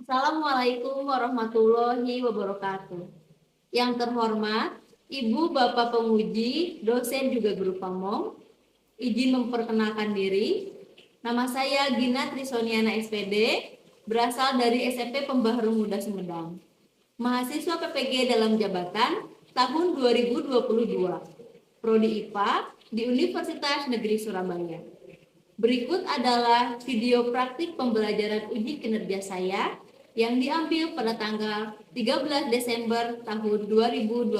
Assalamualaikum warahmatullahi wabarakatuh. Yang terhormat, Ibu Bapak Penguji, dosen juga guru pamong, izin memperkenalkan diri. Nama saya Gina Trisoniana SPD, berasal dari SMP Pembaharu Muda Sumedang. Mahasiswa PPG dalam jabatan tahun 2022. Prodi IPA di Universitas Negeri Surabaya. Berikut adalah video praktik pembelajaran uji kinerja saya yang diambil pada tanggal 13 Desember tahun 2022.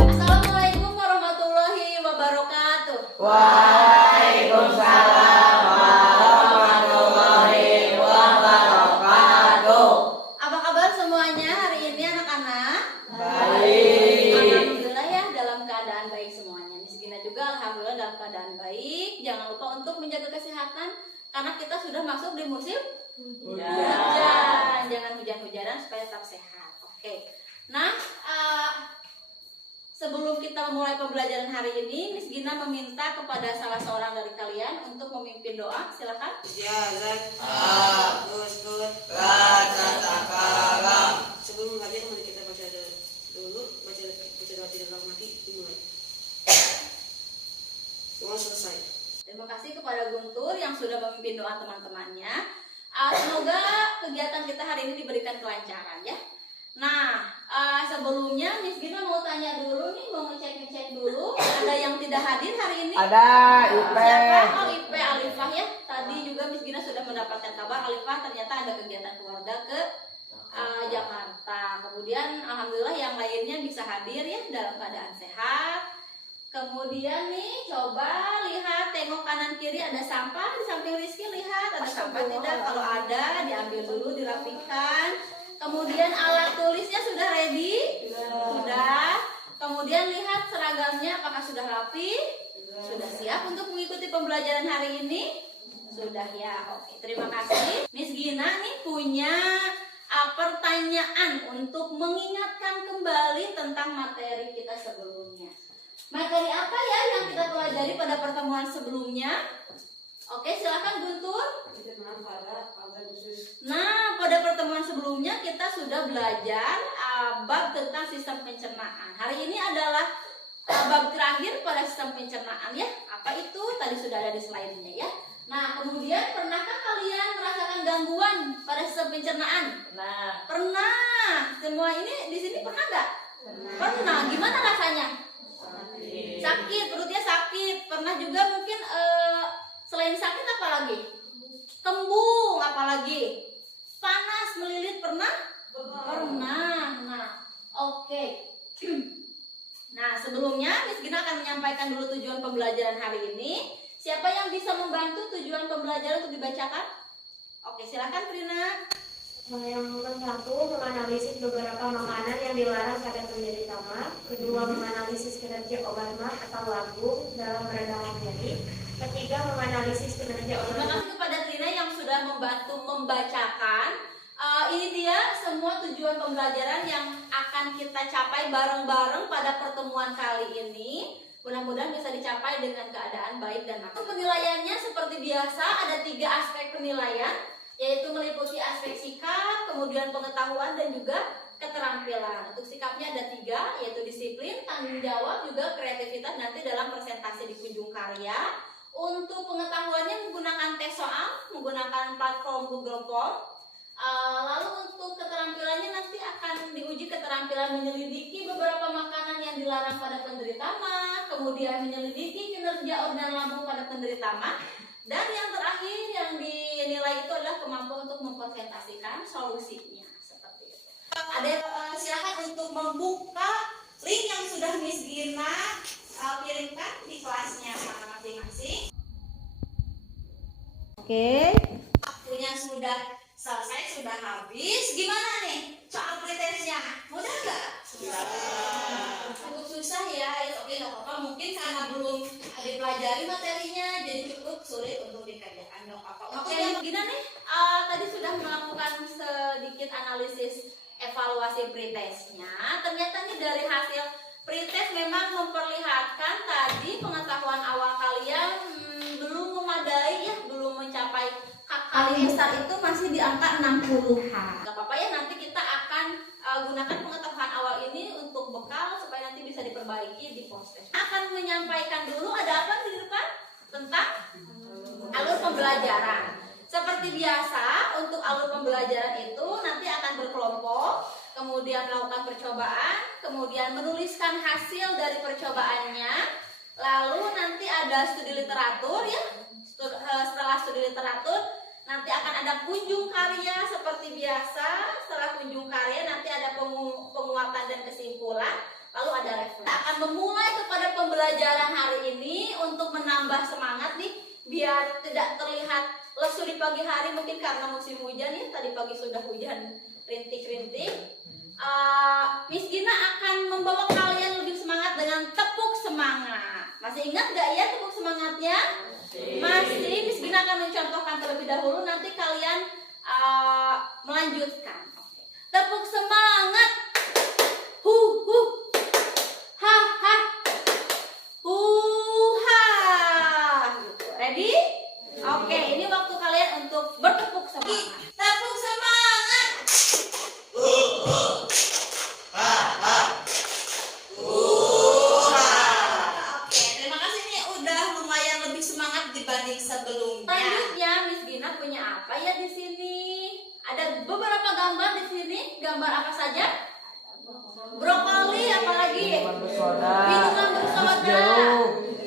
Assalamualaikum warahmatullahi wabarakatuh. Waalaikumsalam warahmatullahi wabarakatuh. Apa kabar semuanya hari ini anak-anak? Baik. Alhamdulillah ya, dalam keadaan baik semuanya. Miss Gina juga alhamdulillah dalam keadaan baik. Jangan lupa untuk menjaga kesehatan karena kita sudah masuk di musim hujan. Jangan hujan-hujanan supaya tetap sehat. Oke. Nah, sebelum kita memulai pembelajaran hari ini, Miss Gina meminta kepada salah seorang dari kalian untuk memimpin doa. Silakan. Sebelum belajar mari kita baca dulu baca doa tidak mati dimulai. Semua selesai. Terima kasih kepada Guntur yang sudah memimpin doa teman-temannya. Semoga kegiatan kita hari ini diberikan kelancaran ya. Nah, sebelumnya Miss Gina mau tanya dulu nih, mau ngecek dulu. Ada yang tidak hadir hari ini? Ada Ipe. Siapa? Oh, Ipe Alifah ya. Tadi juga Miss Gina sudah mendapatkan kabar Alifah ternyata ada kegiatan keluarga ke Jakarta. Kemudian alhamdulillah yang lainnya bisa hadir ya dalam keadaan sehat. Kemudian nih coba lihat, tengok kanan kiri ada sampah di samping Rizky, lihat ada sampah tidak? Kalau ada diambil dulu, dirapikan. Kemudian alat tulisnya sudah ready? Sudah. Kemudian lihat seragamnya apakah sudah rapi? Sudah siap untuk mengikuti pembelajaran hari ini? Sudah ya. Oke, terima kasih. Miss Gina nih punya pertanyaan untuk mengingatkan kembali tentang materi kita sebelumnya. Materi apa ya yang kita pelajari pada pertemuan sebelumnya? Oke, silakan Guntur. Nah, pada pertemuan sebelumnya kita sudah belajar bab tentang sistem pencernaan. Hari ini adalah bab terakhir pada sistem pencernaan ya. Apa itu? Tadi sudah ada di slide-nya ya. Nah, kemudian pernahkah kalian merasakan gangguan pada sistem pencernaan? Pernah. Semua ini di sini pernah nggak? Pernah. Gimana rasanya? Sakit, perutnya sakit. Pernah juga mungkin selain sakit apa lagi? Kembung apa lagi? Panas, melilit pernah? Pernah. Nah, oke. Nah, sebelumnya Miss Gina akan menyampaikan dulu tujuan pembelajaran hari ini. Siapa yang bisa membantu tujuan pembelajaran untuk dibacakan? Oke, silakan Trina. Yang satu, menganalisis beberapa makanan yang dilarang pada penderita MAC. Kedua, menganalisis kinerja obat MAC atau lambung dalam meredam nyeri. Ketiga, menganalisis kinerja obat Terima kasih kepada Trina yang sudah membantu membacakan. Ini dia semua tujuan pembelajaran yang akan kita capai bareng-bareng pada pertemuan kali ini. Mudah-mudahan bisa dicapai dengan keadaan baik dan maksimal. Penilaiannya seperti biasa ada 3 aspek penilaian, yaitu meliputi aspek sikap, kemudian pengetahuan dan juga keterampilan. Untuk sikapnya ada 3, yaitu disiplin, tanggung jawab, juga kreativitas nanti dalam presentasi di kunjung karya. Untuk pengetahuannya menggunakan tes soal, menggunakan platform Google Form. Lalu untuk keterampilannya nanti akan diuji keterampilan menyelidiki beberapa makanan yang dilarang pada penderita MAC, kemudian menyelidiki kinerja organ lambung pada penderita MAC, dan yang terakhir yang dinilai itu adalah kemampuan untuk mempresentasikan solusinya seperti itu. Ada silakan untuk membuka link yang sudah Miss Gina kirimkan di kelasnya masing-masing. Oke, waktunya sudah selesai, sudah habis. Gimana nih soal pretesnya? Mudah nggak? Cukup susah ya. Oke, nggak apa-apa. Mungkin karena belum dipelajari materinya, jadi cukup sulit untuk dikerjakan. Nggak apa-apa. Oke, Gina nih tadi sudah melakukan sedikit analisis evaluasi pretest. pretestnya. Ternyata nih dari hasil pretest memang memperlihatkan tadi pengetahuan awal kalian belum memadai ya, belum mencapai kali besar itu masih di angka 60-an. Gak apa-apa ya, nanti kita akan gunakan pengetahuan awal ini untuk bekal supaya nanti bisa diperbaiki di post-test. Akan menyampaikan dulu ada apa di depan tentang alur pembelajaran. Seperti biasa, untuk alur pembelajaran itu nanti akan berkelompok, kemudian melakukan percobaan, kemudian menuliskan hasil dari percobaannya, lalu nanti ada studi literatur ya. Setelah studi literatur, nanti akan ada kunjung karya seperti biasa. Setelah kunjung karya nanti ada penguatan dan kesimpulan, lalu ada refleksi. Kita akan memulai kepada pembelajaran hari ini untuk menambah semangat nih, biar tidak terlihat lesu di pagi hari, mungkin karena musim hujan ya, tadi pagi sudah hujan rintik-rintik. Miss Gina akan membawa kalian lebih semangat dengan tepuk semangat. Masih ingat gak ya tepuk semangatnya? Masih. Miss Gina akan mencontohkan terlebih dahulu, nanti kalian melanjutkan. Oke. Tepuk semangat. Hu hu. Ha ha. Hu ha. Gitu. Ready? Oke, ini waktu kalian untuk bertepuk semangat. Tepuk semangat. Oke, terima kasih nih, udah lumayan lebih semangat dibanding sebelumnya. Selanjutnya, Miss Gina punya apa ya di sini? Ada beberapa gambar di sini. Gambar apa saja? Brokoli, apalagi? Minuman bersoda.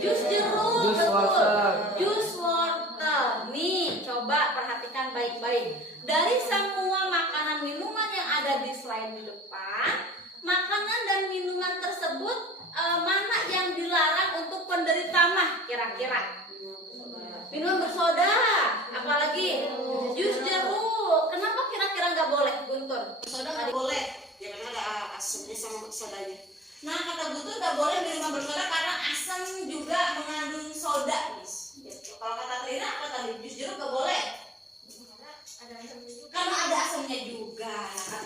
Jus jeruk, Jus betul. wortel. Jus wortel. Nih, coba perhatikan baik-baik. Dari semua makanan minuman yang ada di slide di depan, makanan dan minuman tersebut mana yang dilarang untuk penderita mah kira-kira? Minuman bersoda, apalagi? Jus jeruk. Kenapa kira-kira nggak boleh, Guntur? Soda nggak boleh. Ya karena ada asamnya sama sodanya. Nah, kata Guntur nggak boleh minuman bersoda karena asam juga mengandung soda, Miss. Gitu. Kalau kata Trina apa tadi? Jus jeruk nggak boleh Ada asamnya juga. karena ada asamnya juga.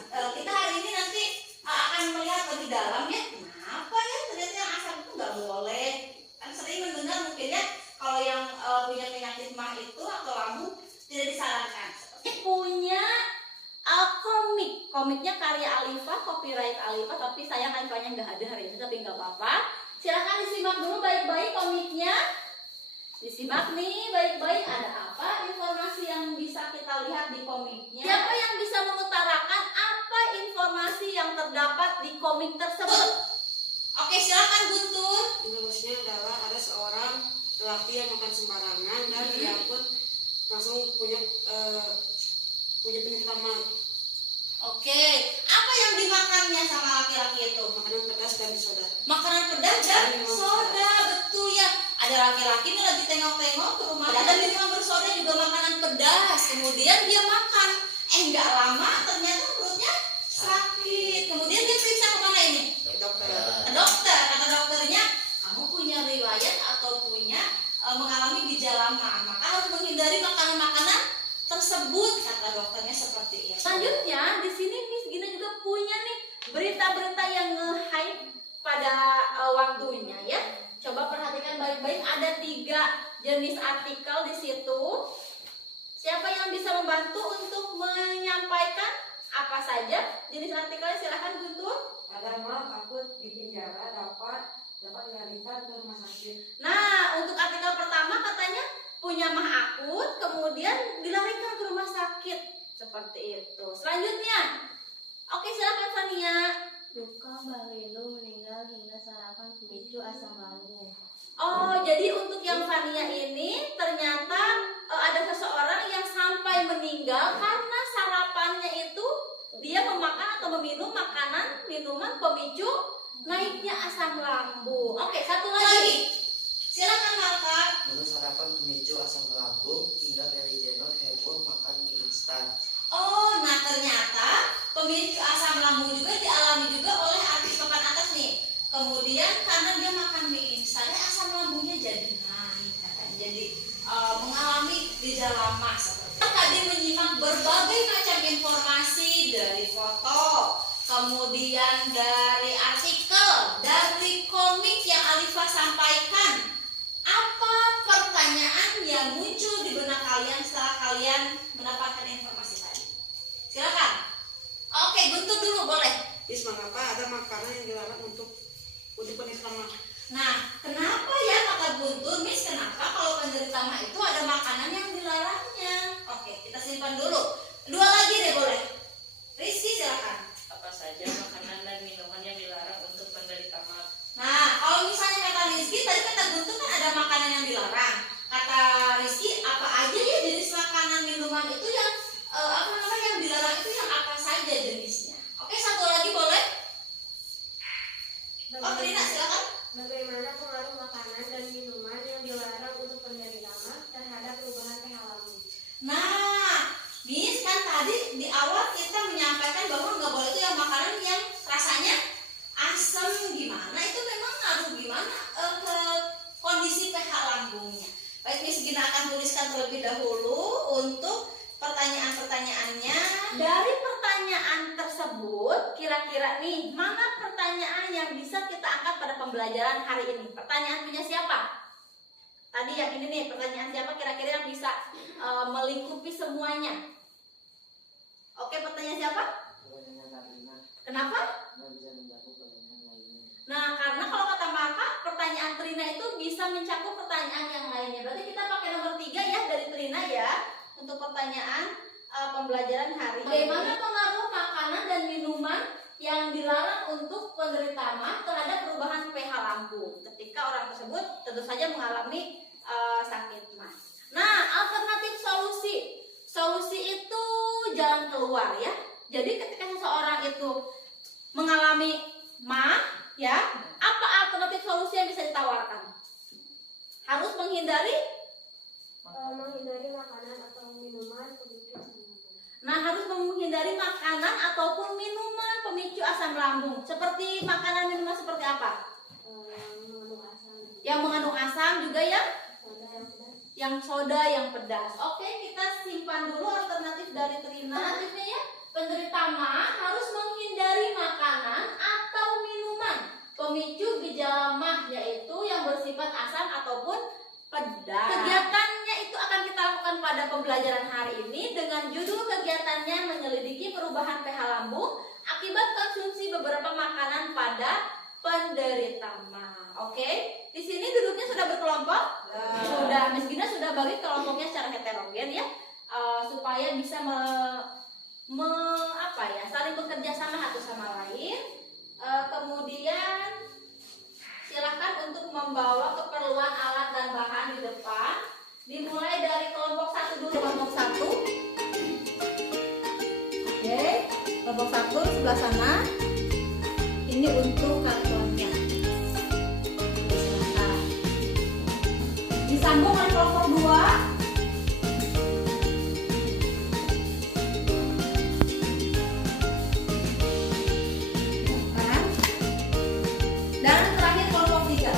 Kita hari ini nanti akan melihat lebih dalam ya. Kenapa ya ternyata yang asam itu nggak boleh? Kan sering mendengar mungkin ya kalau yang punya penyakit mah itu atau lambung tidak disarankan. Punya komiknya karya Alifa, copyright Alifa, tapi sayang Alifanya nggak ada hari ini, tapi nggak apa-apa. Silahkan disimak dulu baik-baik komiknya. Disimak nih baik-baik, ada apa informasi yang bisa kita lihat di komiknya. Siapa yang bisa mengutarakan apa informasi yang terdapat di komik tersebut? Oke, silakan Guntur. Informasinya adalah ada seorang lelaki yang makan sembarangan dan dia pun langsung punya penyakit mah. Oke, apa yang dimakannya sama laki-laki itu? Makanan pedas dan soda. Makanan pedas dan soda, betul ya. Ada laki-laki nih lagi tengok-tengok ke rumah, ada minuman bersoda juga makanan pedas. Kemudian dia makan, nggak lama ternyata perutnya sakit. Kemudian dia periksa kemana ini? Ke dokter. Ke dokter. Kata dokternya, kamu punya riwayat atau punya mengalami gejala mah, maka harus menghindari makanan-makanan tersebut, kata dokternya seperti itu. Selanjutnya di sini Miss Gina juga punya nih berita-berita yang nge-hype pada waktunya ya. Coba perhatikan baik-baik, ada 3 jenis artikel di situ. Siapa yang bisa membantu untuk menyampaikan apa saja jenis artikelnya? Silahkan Guntur. Ada mah akut di penjara dapat dilarikan ke rumah sakit. Nah, untuk artikel pertama katanya punya mah akut, kemudian dilarikan ke rumah sakit seperti itu. Selanjutnya, oke silakan Fania. Duka Mbak Lelu meninggal hingga sarapan pemicu asam lambung. Oh, jadi untuk yang Fania ini ternyata ada seseorang yang sampai meninggal karena sarapannya itu dia memakan atau meminum minuman pemicu naiknya asam lambung. Oke, satu lagi. Silakan Marta. Menu sarapan pemicu asam lambung hingga Kylie Jenner heboh makan mie instan. Oh, nah ternyata pemicu asam lambung juga dialami juga oleh artis papan atas nih. Kemudian karena dia makan mie instan, asam lambungnya jadi naik, jadi mengalami gejala mah seperti itu. Tadi menyimak berbagai macam informasi dari foto, kemudian bukan dari artikel, dari komik yang Alifah sampaikan. Apa pertanyaan yang muncul di benak kalian setelah kalian mendapatkan informasi tadi? Silakan. Oke, Guntur dulu boleh. Is, mengapa ada makanan yang dilarang untuk penderita mah? Nah, kenapa ya kata Guntur, Miss, kenapa kalau penderita mah itu ada makanan yang dilarangnya? Oke, kita simpan dulu. Dua lagi deh boleh. Rizky silakan. Apa saja makanan dan minuman yang dilarang untuk penderita mah? Nah, kalau misalnya kata Rizky, tadi kata Guntur kan ada makanan yang dilarang. Kata Rizky, apa aja ya jenis makanan minuman itu yang yang dilarang itu yang apa saja jenisnya? Oke, satu lagi boleh? Oh, Trina silakan. Bagaimana pengaruh makanan dan minuman yang dilarang untuk penderita mah terhadap perubahan pH lambung? Nah, Miss kan tadi di awal kita menyampaikan bahwa nggak boleh itu yang makanan yang rasanya asam gimana, itu memang ngaruh gimana ke kondisi pH lambungnya. Baik, Miss Gina akan tuliskan terlebih dahulu untuk pertanyaan-pertanyaannya. Dari pertanyaan tersebut, kira-kira nih mana pertanyaan yang bisa kita angkat pada pembelajaran hari ini? Pertanyaan punya siapa? Tadi yang ini nih, pertanyaan siapa kira-kira yang bisa melingkupi semuanya? Oke, pertanyaan siapa? Kenapa? Nah, karena kalau kata Maka, pertanyaan Trina itu bisa mencakup pertanyaan yang lainnya. Berarti kita pakai nomor 3 ya dari Trina ya untuk pertanyaan pembelajaran hari ini. Bagaimana pengaruh makanan dan minuman yang dilarang untuk penderita mah terhadap perubahan pH lambung ketika orang tersebut tentu saja mengalami sakit mah. Nah, alternatif solusi itu jalan keluar ya. Jadi ketika seseorang itu mengalami mah ya, apa alternatif solusi yang bisa ditawarkan? Harus menghindari makanan atau minuman pemicu asam lambung. Nah, harus menghindari makanan ataupun minuman pemicu asam lambung. Seperti makanan minuman seperti apa? Mengandung asam. Yang mengandung asam juga ya? Soda yang pedas. Yang soda yang pedas. Oke, kita simpan dulu alternatif dari Trina. Alternatifnya ya, penderita mah harus menghindari makanan atau minuman pemicu gejala mah, yaitu yang bersifat asam ataupun pedas. Kegiatannya itu akan kita lakukan pada pembelajaran hari ini dengan judul kegiatannya menyelidiki perubahan pH lambung akibat konsumsi beberapa makanan pada penderita mah. Oke, di sini duduknya sudah berkelompok? Sudah. Miss Gina sudah bagi kelompoknya secara heterogen ya, supaya bisa saling bekerja sama satu sama lain. Kemudian silakan untuk membawa keperluan alat dan bahan di depan. Dimulai dari kelompok 1 dulu, kelompok 1. Oke, kelompok 1 sebelah sana. Ini untuk kartonnya. Silakan. Disambung oleh kelompok 2. Dan terakhir kelompok 3.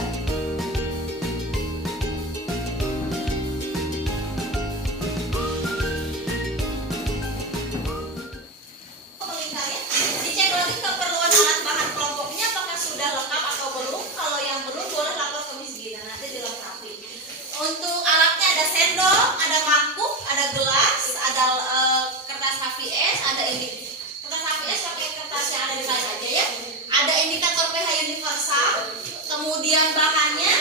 Melingkarnya, dicek lagi keperluan alat bahan kelompoknya apakah sudah lengkap atau belum. Kalau yang belum boleh lapor ke Miss Gina, nanti dilengkapi. Untuk alatnya ada sendok, ada mangkuk, ada gelas, ada kertas HVS, ada ini. Kertas HVS pakai kertas yang ada di slide aja ya. Ada indikator pH universal, kemudian bahannya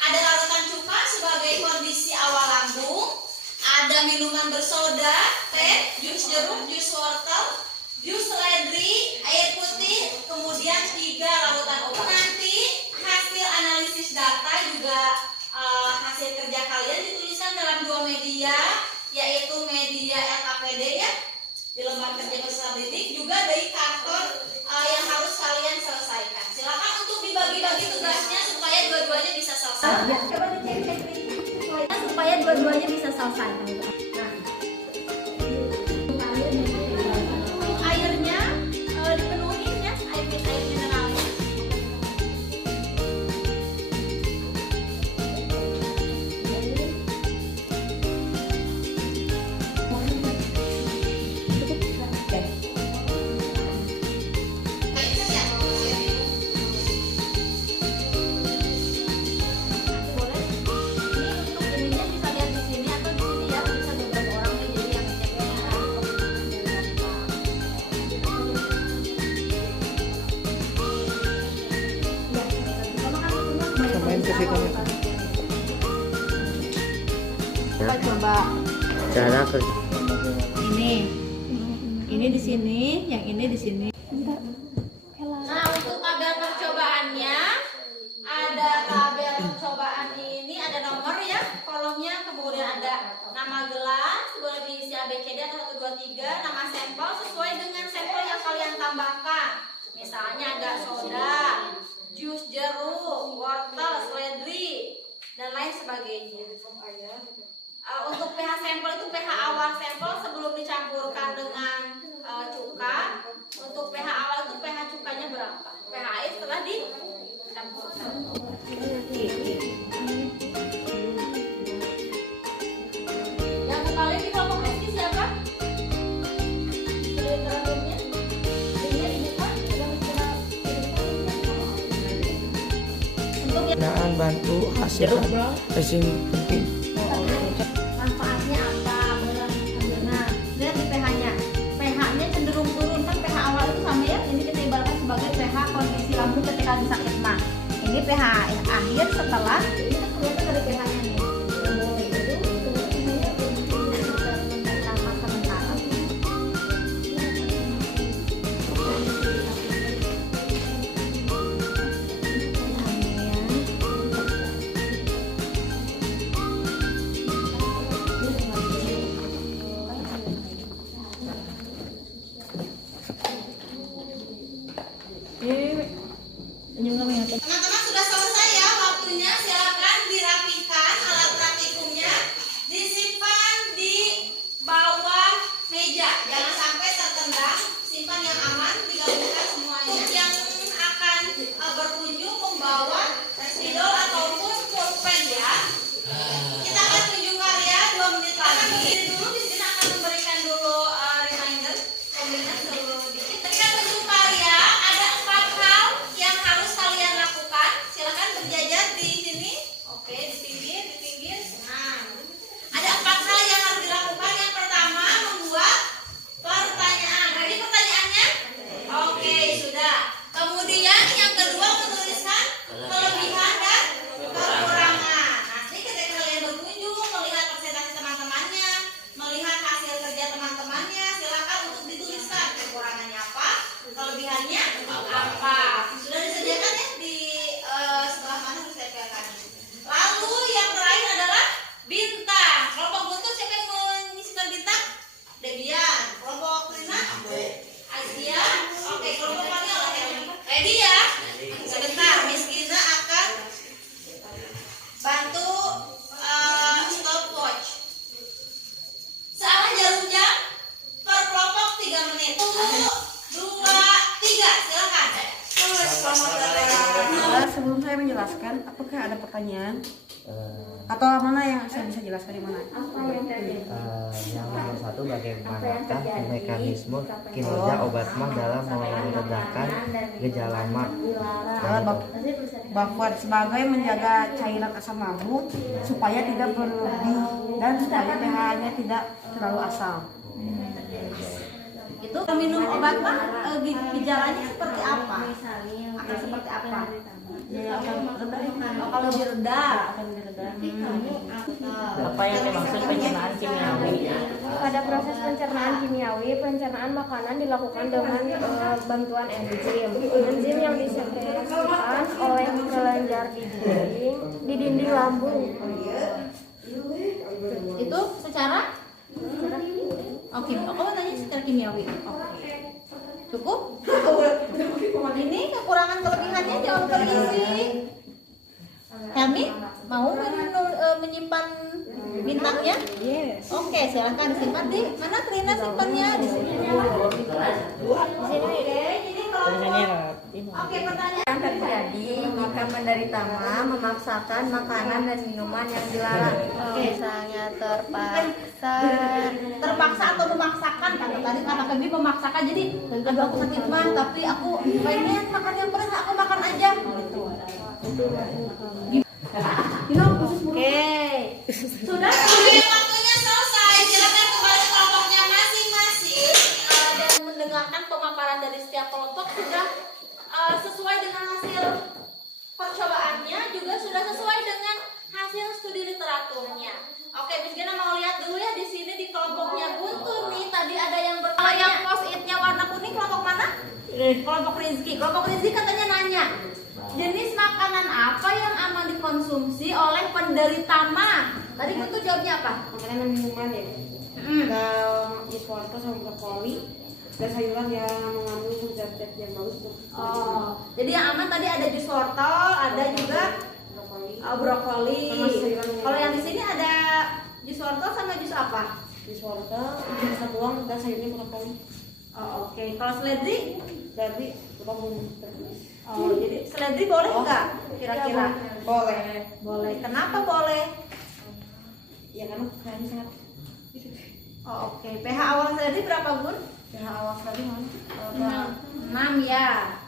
ada larutan cuka sebagai kondisi awal lambung, ada minuman bersoda, teh, jus jeruk, jus wortel, jus seledri, air putih, kemudian 3 larutan obat. Nanti hasil analisis data juga hasil kerja kalian dituliskan dalam 2 media, yaitu media LKPD ya, di lembar kerja peserta didik, juga dari karton yang harus kalian selesaikan. Silakan untuk dibagi-bagi tugasnya supaya dua-duanya bisa selesai. Coba dicek supaya dua-duanya bisa selesai. Airnya dipenuhi ya, air mineralnya. Kita coba Cara kerja. ini di sini, yang ini di sini. Nah, untuk tabel percobaannya ada tabel percobaan ini ada nomor ya kolomnya, kemudian ada nama gelas, boleh diisi ABCD atau 1 2 3, nama sampel sesuai dengan sampel yang kalian tambahkan. Misalnya ada soda, jus jeruk, wortel, seledri, dan lain sebagainya. Untuk pH sampel itu pH awal sampel sebelum dicampurkan dengan cuka. Untuk pH awal itu pH cukanya berapa? pH air setelah dicampurkan. Yang kembali di kelompok meski siapa? Terakhirnya ini dibuka. Untuk yang Penggunaan bantu hasilkan rezim penting. manfaatnya apa? Nah, lihat di pH-nya. pH-nya cenderung turun, kan pH awal itu sama ya. Ini kita ibaratkan sebagai pH kondisi lambung ketika lagi sakit mah. Ini pH akhir setelah ini kan kelihatan dari pH-nya nih. Teman-teman sudah selesai ya waktunya, silakan dirapikan alat praktikumnya, disimpan di bawah meja, jangan sampai tertendang, simpan yang aman, digabungkan semuanya. Yang akan berkunjung membawa spidol ataupun pulpen ya. Kita akan tunjuk karya 2 menit lagi. Ini dulu di sini akan memberikan dulu reminder, kombinasi dulu dikit. Ketika tunjuk karya ada 4 hal yang harus kalian lakukan. Silakan berjajar di sini. Oke, di pinggir. Nah, ada 4 hal yang harus dilakukan. Yang pertama membuat pertanyaan. Jadi pertanyaannya? Oke, sudah. Kemudian yang kedua menuliskan kelebihan dan kekurangan. Nanti ketika kalian berkunjung melihat presentasi teman-temannya, melihat hasil kerja teman-temannya, silakan untuk dituliskan kekurangannya apa, kelebihannya apa. Sudah disediakan ya di sebelah mana disediakan. Lalu yang terakhir adalah bintang. Kelompok buntut siapa yang mengisikan bintang? Debian. Kelompok Rina? Asia. Oke, kelompok Fani oleh ready ya? Sebentar, Miss Gina akan bantu stopwatch. Salah jarum jam per kelompok 3 menit. 1, 2, 3, silakan. Sebelum saya menjelaskan, apakah ada pertanyaan? Atau mana yang saya bisa jelaskan di mana? Yang nomor 1, bagaimanakah mekanisme kinerja obat mah dalam meredakan gejala mah? Buffer sebagai menjaga cairan asam lambung supaya tidak berlebih dan supaya pH-nya tidak terlalu asam. Itu minum obat mah gejalanya seperti apa? Akan seperti apa? Ya, akan rendah. Kalau lebih rendah. Apa yang dimaksud pencernaan kimiawi? Pada proses pencernaan kimiawi, pencernaan makanan dilakukan dengan bantuan enzim. Enzim yang disekresikan oleh kelenjar di dinding lambung. Itu secara oke, aku mau tanya secara kimiawi. Oke. Cukup? Ini kekurangan kelebihannya jawab terisi. Helmi mau menyimpan bintangnya? Yes. Oke, silakan disimpan di mana Trina simpannya? Di sini. Di sini. Jadi kalau oke, pertanyaan Yang terjadi jika penderita mah memaksakan makanan dan minuman yang dilarang. Misalnya terpaksa atau memaksakan kan tadi kata Kebi memaksakan, jadi aduh aku sakit mah tapi aku pengen makan yang pedas, aku makan aja gitu. Oke. Sudah waktunya selesai, silakan kembali ke kelompoknya masing-masing dan mendengarkan pemaparan dari setiap kelompok sudah sesuai dengan hasil percobaannya, juga sudah sesuai kelompok Rizky. Kelompok Rizky katanya nanya, jenis makanan apa yang aman dikonsumsi oleh penderita MA? Tadi Guntur jawabnya apa? Makanan dan minuman ya. Ada jus wortel sama brokoli dan sayuran yang mengandung zat-zat yang bagus untuk Oh, jadi yang aman tadi ada jus wortel, ada juga brokoli. brokoli. Sama sayuran yang- Kalau yang di sini ada jus wortel sama jus apa? Jus wortel, jus satuan dan sayurnya brokoli. Oh, oke. Kalau seledri? Jadi lupa belum tertulis. Oh, jadi seledri boleh nggak? Kira-kira? Boleh. Boleh. Kenapa boleh? Ya karena kayaknya sangat Oh, oke. pH awal seledri berapa, Bun? pH awal tadi mana? 6 ya.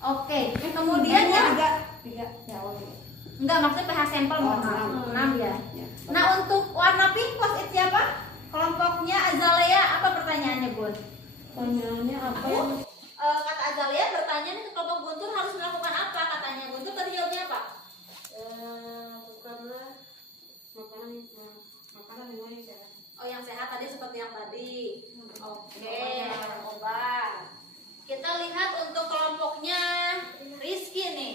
Oke. Kemudian ya? Tiga ya awal tiga. Enggak, maksudnya pH sampel Oh, mohon maaf. 6. 6 ya. Ya. Nah, untuk warna pink post it siapa? Kelompoknya Azalea. Apa pertanyaannya, Bun? Pertanyaannya apa yang Kata Azalea bertanya nih ke kelompok Guntur harus melakukan apa? Katanya Guntur tadi jawabnya apa? bukanlah makanan yang sehat. Oh, yang sehat tadi seperti yang tadi. Oke, obat. Kita lihat untuk kelompoknya Rizky nih.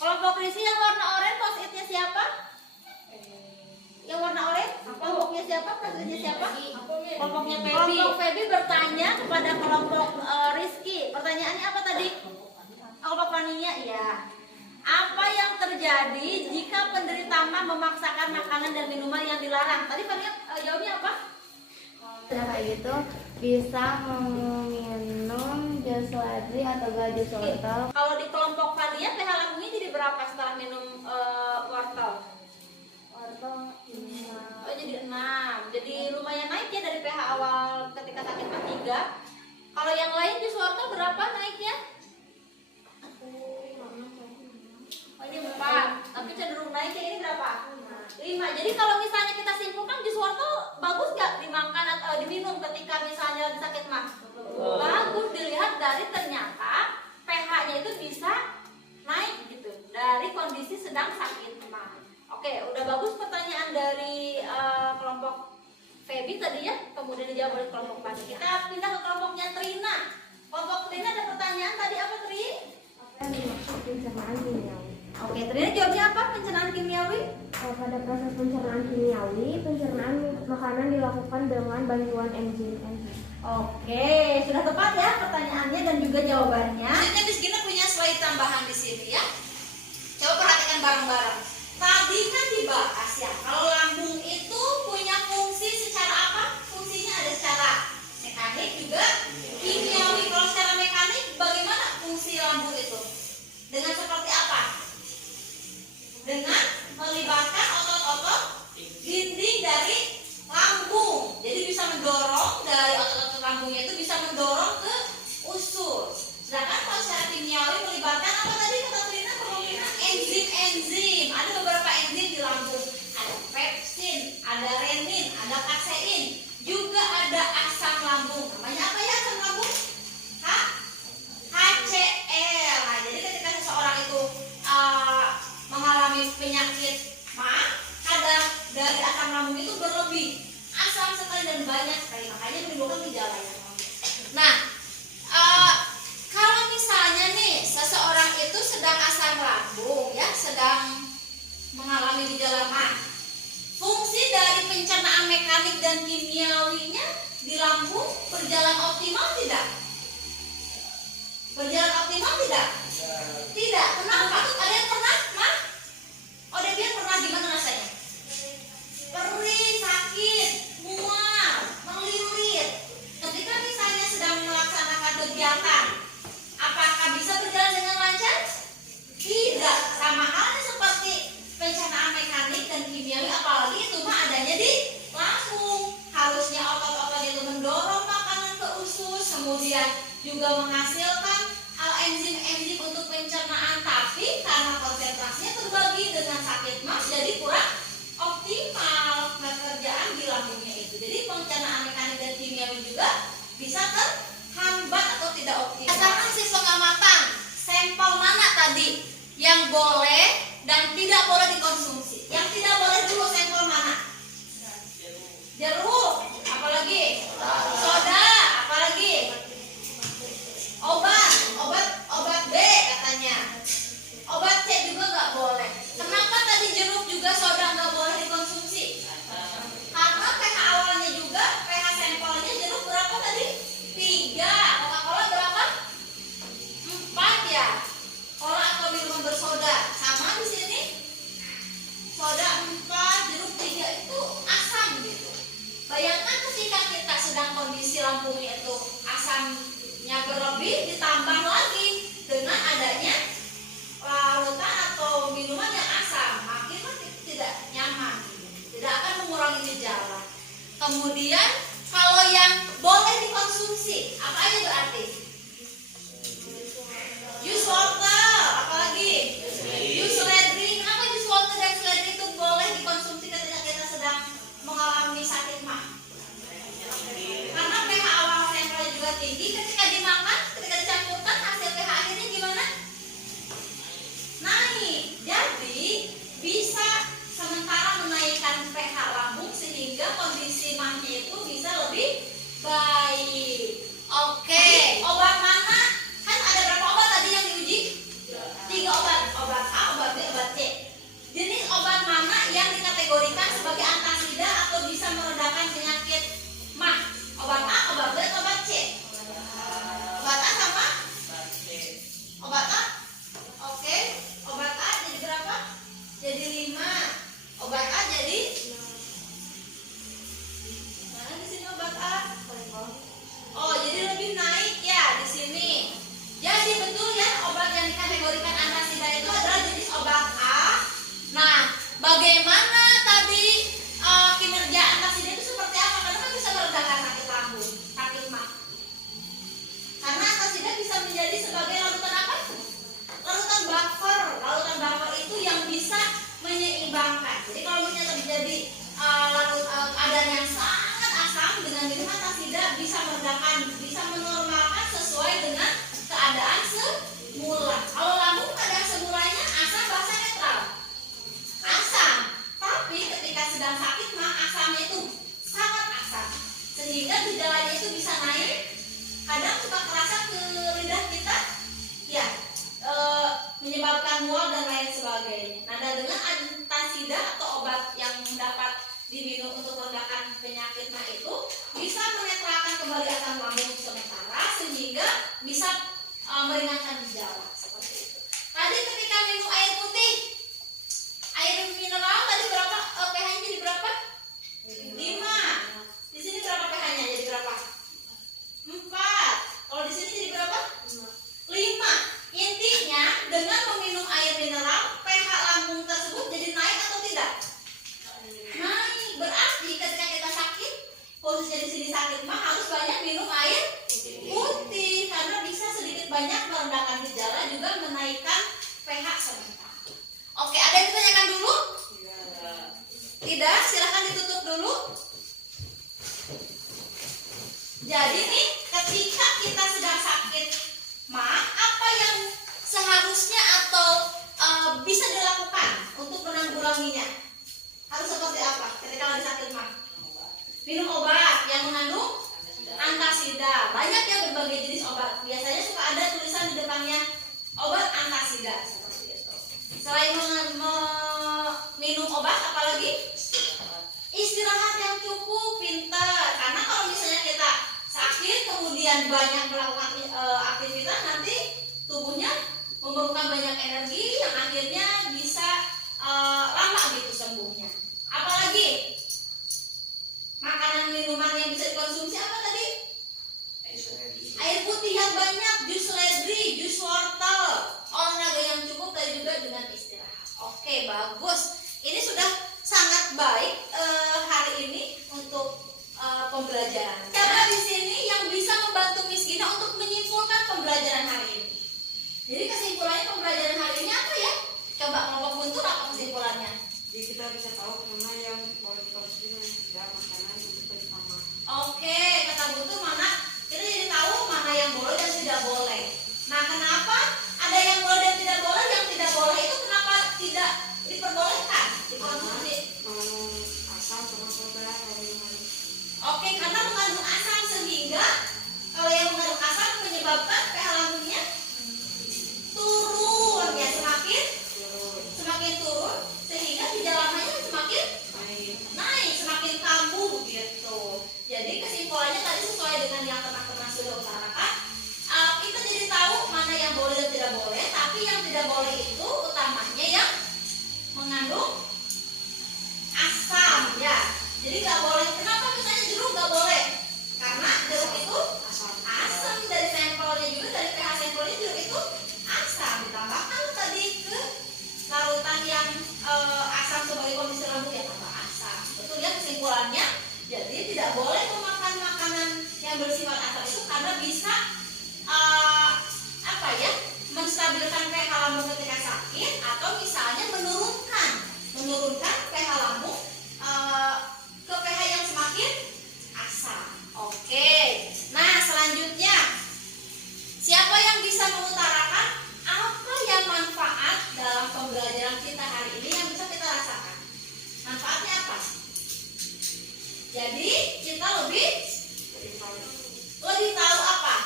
Kelompok Rizky yang warna oranye post itnya siapa? Yang warna oranye kelompoknya siapa? Post itnya siapa? Kelompoknya Feby. Kelompok Feby bertanya kepada kelompok Rizky. Pertanyaannya apa tadi? Kelompok Faninya, iya. Apa yang terjadi jika penderita MA memaksakan makanan dan minuman yang dilarang? Tadi Fania jawabnya apa? Kayak gitu bisa meminum jus seledri atau jus wortel. Kalau di kelompok Fania pH lambungnya jadi berapa setelah minum wortel? Wortel Oh, jadi 6. Jadi lumayan naik ya dari pH awal ketika sakit MA 3. Kalau yang lain jus wortel berapa naiknya? Oh, ini 4. Tapi cenderung naik ya, ini berapa? 5. Jadi kalau misalnya kita simpulkan jus wortel bagus nggak dimakan atau diminum ketika misalnya sakit MA? Bagus, dilihat dari ternyata pH-nya itu bisa naik gitu dari kondisi sedang sakit MA. Oke, udah bagus pertanyaan dari kelompok Feby tadi ya, kemudian dijawab oleh kelompok Fani. Kita pindah ke kelompoknya Trina. Kelompok Trina ada pertanyaan tadi apa, Tri? Pencernaan kimiawi. Oke, Trina jawabnya apa? Pencernaan kimiawi? Pada proses pencernaan kimiawi, pencernaan makanan dilakukan dengan bantuan enzim. Oke, sudah tepat ya pertanyaannya dan juga jawabannya. Selanjutnya Miss Gina punya slide tambahan di sini ya. Coba perhatikan bareng-bareng. Tadi kan dibahas ya, kalau lambung itu punya fungsi secara apa? Fungsinya ada secara mekanik juga kimiawi. Kalau secara mekanik bagaimana fungsi lambung itu? Dengan seperti apa? Dengan melibatkan otot-otot dinding dari lambung. Jadi bisa mendorong dari otot-otot lambungnya itu bisa mendorong ke usus. Sedangkan kalau secara kimiawi melibatkan apa tadi kata Trina? Kemungkinan enzim-enzim. Ada beberapa enzim di lambung. Ada pepsin, ada renin, ada kasein. Juga ada asam lambung. Namanya apa ya asam lambung? HCl. Nah, jadi ketika seseorang itu mengalami penyakit MA, kadang dari asam lambung itu berlebih. Asam sekali dan banyak sekali. Makanya menimbulkan gejala yang Nah, kalau misalnya nih seseorang itu sedang asam lambung ya, sedang mengalami gejala MA, fungsi dari pencernaan mekanik dan kimiawinya di lambung berjalan optimal tidak? Berjalan optimal tidak? Tidak. Kenapa? Ada yang pernah, Mah? Oh, Devian pernah, gimana rasanya? Perih, sakit, mual, melilit. Ketika misalnya sedang melaksanakan kegiatan, apakah bisa berjalan dengan lancar? Tidak. Sama halnya seperti pencernaan mekanik dan kimiawi, apalagi itu mah adanya di lambung. Harusnya otot-otot itu mendorong makanan ke usus, kemudian juga menghasilkan enzim-enzim untuk pencernaan, tapi karena konsentrasinya terbagi dengan sakit MA jadi kurang optimal pekerjaan di lambungnya itu. Jadi pencernaan mekanik dan kimiawi juga bisa terhambat atau tidak optimal. Berdasarkan siswa ngamatan, sampel mana tadi yang boleh dan tidak boleh dikonsumsi? Yang tidak boleh dulu sampel mana? Jeruk, apalagi? Soda, apalagi? Obat ditambah lagi dengan adanya larutan atau minuman yang asam, makin tidak nyaman, tidak akan mengurangi gejala. Kemudian kalau yang boleh dikonsumsi, apa aja berarti? Jus wortel, apalagi? Jus seledri. Kenapa jus wortel dan seledri itu boleh dikonsumsi ketika kita sedang mengalami sakit mah? Karena pH awal sampelnya juga tinggi, ketika dimakan, ketika dicampurkan hasil pH akhirnya gimana? Naik. Jadi bisa sementara menaikkan pH lambung sehingga kondisi mahnya itu bisa lebih baik. Oke, obat mana? Kan ada berapa obat tadi yang diuji? 3 obat. Obat A, obat B, obat C. Jenis obat mana yang dikategorikan sebagai antasida atau bisa meredakan penyakit mah? Obat A, obat B, atau obat C? Obat A sama? Obat A? Oke. Obat A jadi berapa? Jadi 5. Obat A jadi? Mana di sini obat A? Oh, jadi lebih naik ya di sini. Jadi betul ya, obat yang dikategorikan antasida itu adalah jenis obat A. Nah, bagaimana tadi kinerja antasida itu seperti apa? Karena kan bisa meredakan sakit lambung, sakit mah. Karena antasida bisa menjadi sebagai larutan apa? Larutan buffer. Larutan buffer itu yang bisa menyeimbangkan. Jadi kalau misalnya terjadi keadaan yang sangat asam, dengan minum antasida bisa meredakan, bisa menormalkan sesuai dengan keadaan semula. Kalau lambung keadaan semulanya asam basa netral. Asam. Tapi ketika sedang sakit mah asamnya itu sangat asam. Sehingga gejalanya itu bisa naik. Kadang suka kerasa ke lidah kita. Ya, menyebabkan mual dan lain sebagainya. Nah, dengan antasida atau obat yang dapat diminum untuk meredakan penyakit mah itu bisa menetralkan kembali asam lambung sementara sehingga bisa meringankan gejala seperti itu. Tadi ketika minum air putih, air mineral tadi berapa? pH-nya jadi berapa? 5. Di sini berapa pH-nya? Jadi berapa? 4. Kalau di sini jadi berapa? 5. Intinya dengan meminum air mineral, pH lambung tersebut jadi naik atau tidak? Naik. Berarti ketika kita sakit, posisinya di sini sakit mah harus banyak minum air putih karena bisa sedikit banyak meredakan gejala juga menaikkan pH sementara. Oke, ada yang ditanyakan dulu? Tidak, silahkan ditutup dulu. Jadi nih, ketika kita sedang sakit mah, apa yang seharusnya atau bisa dilakukan untuk menanggulanginya? Harus seperti apa ketika lagi sakit mah? Minum obat yang mengandung antasida. Banyak ya berbagai jenis obat. Biasanya suka ada tulisan di depannya obat antasida seperti itu. Selain minum obat, apalagi istirahat yang cukup, pintar. Karena kalau misalnya kita sakit kemudian banyak melakukan aktivitas, nanti tubuhnya memerlukan banyak energi yang akhirnya bisa lama gitu sembuhnya. Apalagi makanan minuman yang bisa dikonsumsi apa tadi? Air putih yang banyak, jus seledri, jus wortel, olahraga yang cukup dan juga dengan istirahat. Oke, bagus. Ini sudah sangat baik hari ini untuk pembelajaran. Siapa di sini yang bisa membantu Miss Gina untuk menyimpulkan pembelajaran hari ini? Jadi kesimpulannya pembelajaran hari ini apa ya? Coba kelompok buntu apa kesimpulannya? Jadi kita bisa tahu mana yang boleh dikonsumsi dan tidak, makanan untuk pertama. Oke, kata buntu mana? Kita jadi tahu mana yang boleh dan tidak boleh. Nah, kenapa ada yang boleh dan tidak boleh? Yang tidak boleh itu kenapa tidak diperbolehkan dikonsumsi? Mengandung asam sama soda atau minuman. Oke, karena mengandung asam sehingga kalau yang mengandung asam menyebabkan pH lambungnya turun ya, semakin turun sehingga gejalanya semakin naik, semakin kambuh gitu. Jadi kesimpulannya tadi sesuai dengan yang teman-teman sudah utarakan, kita jadi tahu mana yang boleh dan tidak boleh. Tapi yang tidak boleh itu utamanya yang mengandung asam ya. Jadi nggak boleh. Kenapa misalnya jeruk nggak boleh? Karena jeruk itu asam dari sampelnya juga dari pH ketika sakit atau misalnya menurunkan pH lambung ke pH yang semakin asam. Oke. Nah, selanjutnya siapa yang bisa mengutarakan apa yang manfaat dalam pembelajaran kita hari ini yang bisa kita rasakan? Manfaatnya apa? Jadi kita lebih tahu apa?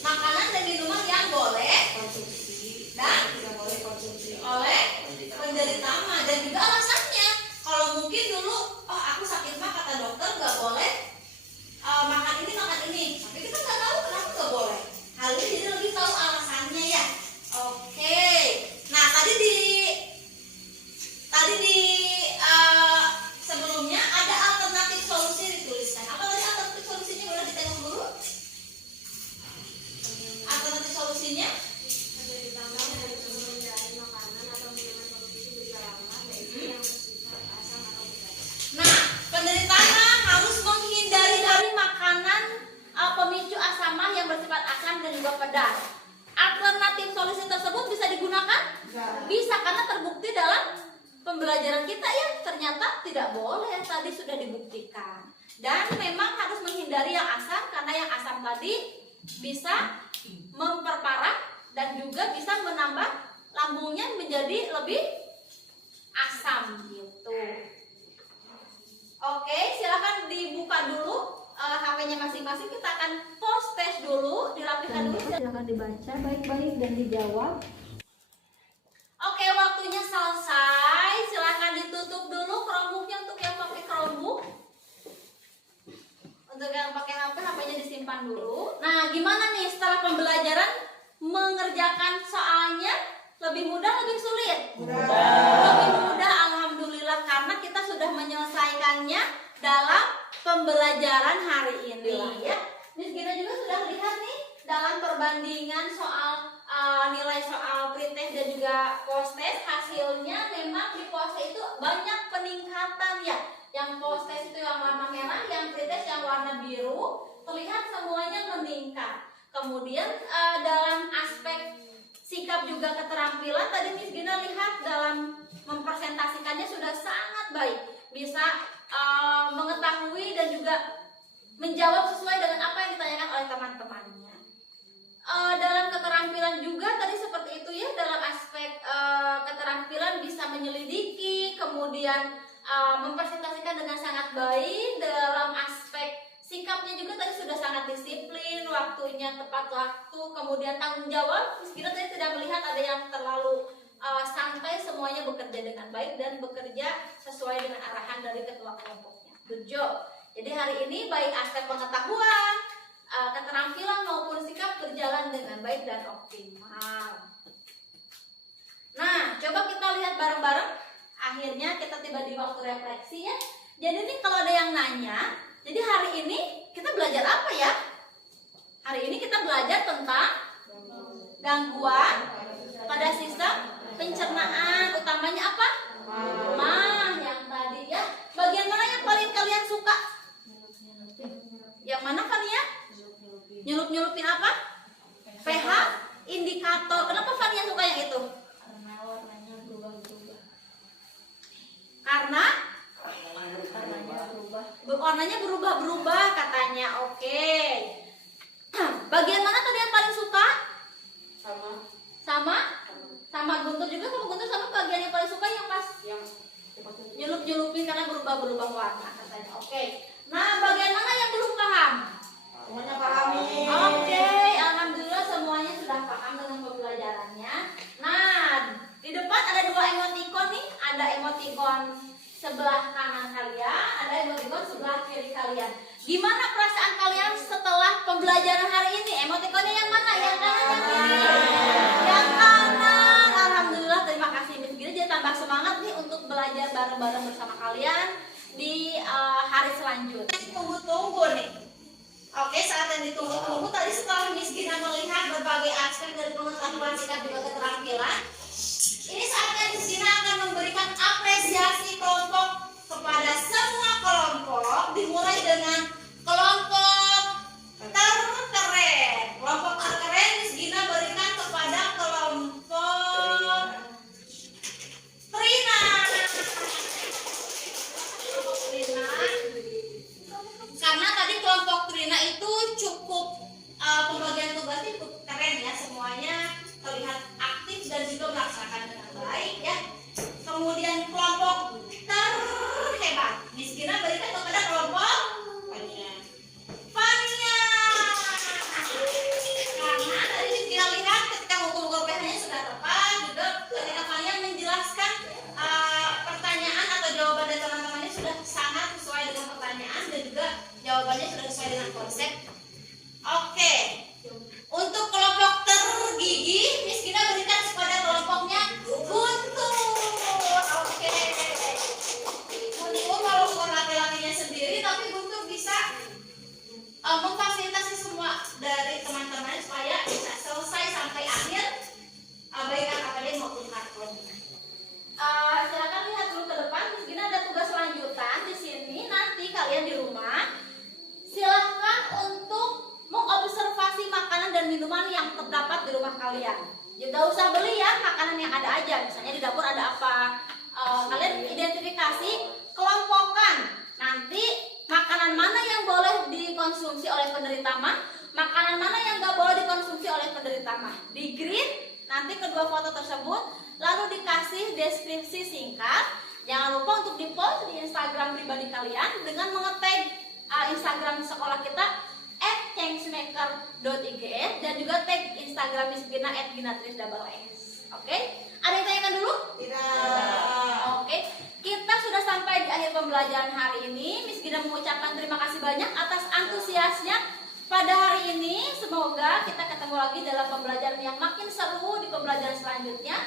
Makanan dan minuman yang boleh dan oleh penderita mah, dan juga alasannya. Kalau mungkin dulu, oh aku sakit mah kata dokter nggak boleh makan ini, tapi kita nggak tahu kenapa nggak boleh. Hal ini jadi lebih tahu alasannya ya. Oke. Nah tadi di sebelumnya ada alternatif solusi dituliskan. Apa tadi alternatif solusinya, boleh ditengok dulu? Alternatif solusinya? Nah, penderita mah harus menghindari dari makanan pemicu asam mah yang bersifat asam dan juga pedas. Alternatif solusi tersebut bisa digunakan? Bisa, karena terbukti dalam pembelajaran kita ya, ternyata tidak boleh, tadi sudah dibuktikan. Dan memang harus menghindari yang asam, karena yang asam tadi bisa memperparah dan juga bisa menambah lambungnya menjadi lebih asam gitu. Oke, silakan dibuka dulu HP-nya masing-masing. Kita akan post test dulu, dirapikan dulu. Silakan dibaca baik-baik dan dijawab. Oke, waktunya selesai. Silakan ditutup dulu Chromebook-nya untuk yang pakai Chromebook. Untuk yang pakai HP, HP-nya disimpan dulu. Nah, gimana nih setelah pembelajaran mengerjakan soalnya? Lebih mudah, lebih sulit? Lebih mudah, alhamdulillah, karena kita sudah menyelesaikannya dalam pembelajaran hari ini ya. Miss Gina juga sudah lihat nih dalam perbandingan soal nilai soal pretest dan juga post-test, hasilnya memang di post-test itu banyak peningkatan ya. Yang post-test itu yang warna merah, yang pretest yang warna biru, terlihat semuanya meningkat. Kemudian dalam aspek sikap juga keterampilan, tadi Miss Gina lihat dalam mempresentasikannya sudah sangat baik, bisa mengetahui dan juga menjawab sesuai dengan apa yang ditanyakan oleh teman-temannya. Dalam keterampilan juga tadi seperti itu ya, dalam aspek keterampilan bisa menyelidiki, kemudian mempresentasikan dengan sangat baik. Dalam aspek sikapnya juga tadi sudah sangat disiplin, waktunya tepat waktu, kemudian tanggung jawab. Kita tadi tidak melihat ada yang terlalu santai, semuanya bekerja dengan baik dan bekerja sesuai dengan arahan dari ketua kelompoknya. Good job. Jadi hari ini baik aspek pengetahuan, keterampilan maupun sikap berjalan dengan baik dan optimal. Nah, coba kita lihat bareng-bareng. Akhirnya kita tiba di waktu refleksi ya. Jadi nih kalau ada yang nanya, jadi hari ini kita belajar apa ya? Hari ini kita belajar tentang gangguan pada sistem pencernaan, utamanya apa? Mah yang tadi ya. Bagian mana yang paling kalian suka? Yang mana Fania? Nyelup-nyelupin apa? pH indikator. Kenapa Fania suka yang itu? Karena warnanya berubah-ubah. Karena Warnanya berubah. warnanya berubah-berubah katanya. Oke. Bagian mana tadi yang paling suka? Sama Guntur juga. Sama Guntur sama bagian yang paling suka yang pas nyelup-nyelupin karena berubah-berubah warna katanya. Oke. Nah, bagian mana yang belum paham? Semuanya pahami. Oke, alhamdulillah semuanya sudah paham dengan pembelajarannya. Nah, di depan ada dua emoticon nih. Ada emoticon sebelah kanan kalian, ada emoticon sebelah kiri kalian. Gimana perasaan kalian setelah pembelajaran hari ini? Emoticonnya yang mana? Yang kanan, yang kiri? Yang kanan. Alhamdulillah, terima kasih Miss Gina. Jadi tambah semangat nih untuk belajar bareng-bareng bersama kalian di hari selanjutnya. Tunggu-tunggu nih. Oke, saat yang ditunggu-tunggu tadi setelah Miss Gina melihat berbagai aspek dari pengetahuan sikap juga keterampilan, ini saatnya Miss Gina akan memberikan apresiasi kelompok kepada semua kelompok, dimulai dengan kelompok terkeren. Kelompok terkeren di makanan yang terdapat di rumah kalian. Tidak usah beli ya, makanan yang ada aja. Misalnya di dapur ada apa, kalian identifikasi, kelompokkan. Nanti makanan mana yang boleh dikonsumsi oleh penderita MAH, makanan mana yang gak boleh dikonsumsi oleh penderita MAH. Di grid nanti kedua foto tersebut, lalu dikasih deskripsi singkat. Jangan lupa untuk di-post di Instagram pribadi kalian dengan mengetag Instagram sekolah kita @changemaker.igs dan juga tag Instagram Miss Gina @ginatris_s. Oke? Ada yang tanyakan dulu? Tidak. Oke. Kita sudah sampai di akhir pembelajaran hari ini. Miss Gina mengucapkan terima kasih banyak atas antusiasnya pada hari ini. Semoga kita ketemu lagi dalam pembelajaran yang makin seru di pembelajaran selanjutnya.